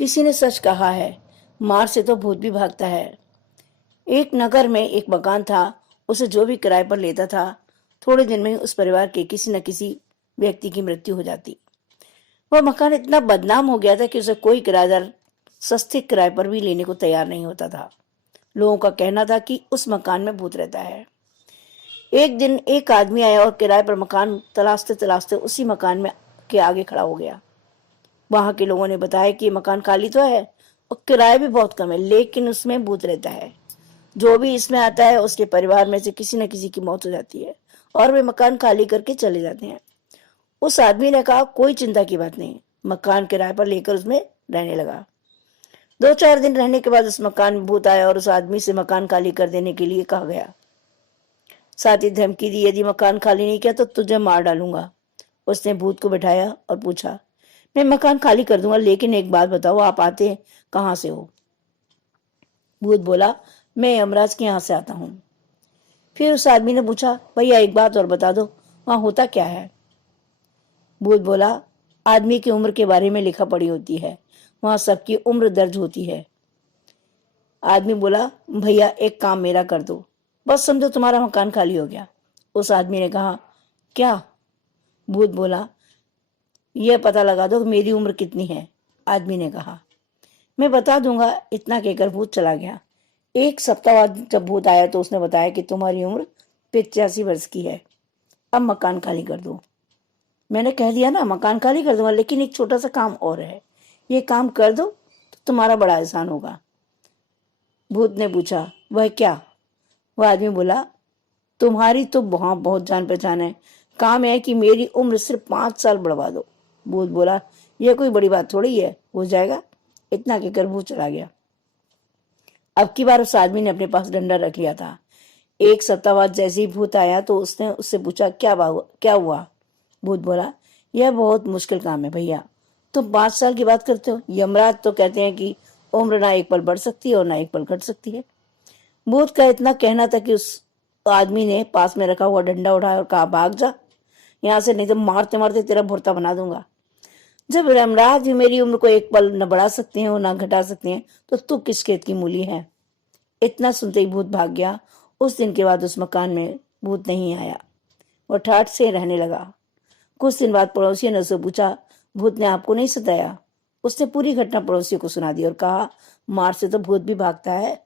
किसी ने सच कहा है, मार से तो भूत भी भागता है। एक नगर में एक मकान था। उसे जो भी किराए पर लेता था, थोड़े दिन में ही उस परिवार के किसी न किसी व्यक्ति की मृत्यु हो जाती। वह मकान इतना बदनाम हो गया था कि उसे कोई किराएदार सस्ते किराए पर भी लेने को तैयार नहीं होता था। लोगों का कहना था कि उस मकान में भूत रहता है। एक दिन एक आदमी आया और किराए पर मकान तलाशते तलाशते उसी मकान में के आगे खड़ा हो गया। वहां के लोगों ने बताया कि ये मकान खाली तो है और किराया भी बहुत कम है, लेकिन उसमें भूत रहता है। जो भी इसमें आता है उसके परिवार में से किसी न किसी की मौत हो जाती है और वे मकान खाली करके चले जाते हैं। उस आदमी ने कहा, कोई चिंता की बात नहीं। मकान किराए पर लेकर उसमें रहने लगा। 2-4 दिन रहने के बाद उस मकान में भूत आया और उस आदमी से मकान खाली कर देने के लिए कहा गया। साथ ही धमकी दी, यदि मकान खाली नहीं किया तो तुझे मार डालूंगा। उसने भूत को बैठाया और पूछा, मैं मकान खाली कर दूंगा, लेकिन एक बात बताओ, आप आते कहाँ से हो? भूत बोला, मैं यमराज के यहाँ से आता हूँ। फिर उस आदमी ने पूछा, भैया एक बात और बता दो, वहां होता क्या है? भूत बोला, आदमी की उम्र के बारे में लिखा पड़ी होती है, वहां सबकी उम्र दर्ज होती है। आदमी बोला, भैया एक काम मेरा कर दो, बस समझो तुम्हारा मकान खाली हो गया। उस आदमी ने कहा, क्या? भूत बोला, यह पता लगा दो कि मेरी उम्र कितनी है। आदमी ने कहा, मैं बता दूंगा। इतना कहकर भूत चला गया। एक सप्ताह बाद जब भूत आया तो उसने बताया कि तुम्हारी उम्र 85 वर्ष की है, अब मकान खाली कर दो। मैंने कह दिया ना, मकान खाली कर दूंगा, लेकिन एक छोटा सा काम और है, ये काम कर दो तो तुम्हारा बड़ा एहसान होगा। भूत ने पूछा, वह क्या? वह आदमी बोला, तुम्हारी तो वहां बहुत जान पहचान है, काम है कि मेरी उम्र सिर्फ 5 साल बढ़वा दो। भूत बोला, यह कोई बड़ी बात थोड़ी है, हो जाएगा। इतना कहकर भूत चला गया। अब की बार उस आदमी ने अपने पास डंडा रख लिया था। एक सप्ताह बाद जैसे ही भूत आया तो उसने उससे पूछा, क्या हुआ? भूत बोला, यह बहुत मुश्किल काम है भैया, तुम 5 साल की बात करते हो। यमराज तो कहते हैं कि उम्र ना एक पल बढ़ सकती है और ना एक पल घट सकती है। भूत का इतना कहना था कि उस आदमी ने पास में रखा हुआ डंडा उठाया और कहा, भाग जा यहाँ से, नहीं तो मारते मारते तेरा भुर्ता बना दूंगा। जब यमराज भी मेरी उम्र को एक पल न बढ़ा सकते हैं और न घटा सकते हैं, तो तू किस खेत की मूली है? इतना सुनते ही भूत भाग गया। उस दिन के बाद उस मकान में भूत नहीं आया। वह ठाठ से रहने लगा। कुछ दिन बाद पड़ोसियों ने उससे पूछा, भूत ने आपको नहीं सताया? उसने पूरी घटना पड़ोसियों को सुना दी और कहा, मार से तो भूत भी भागता है।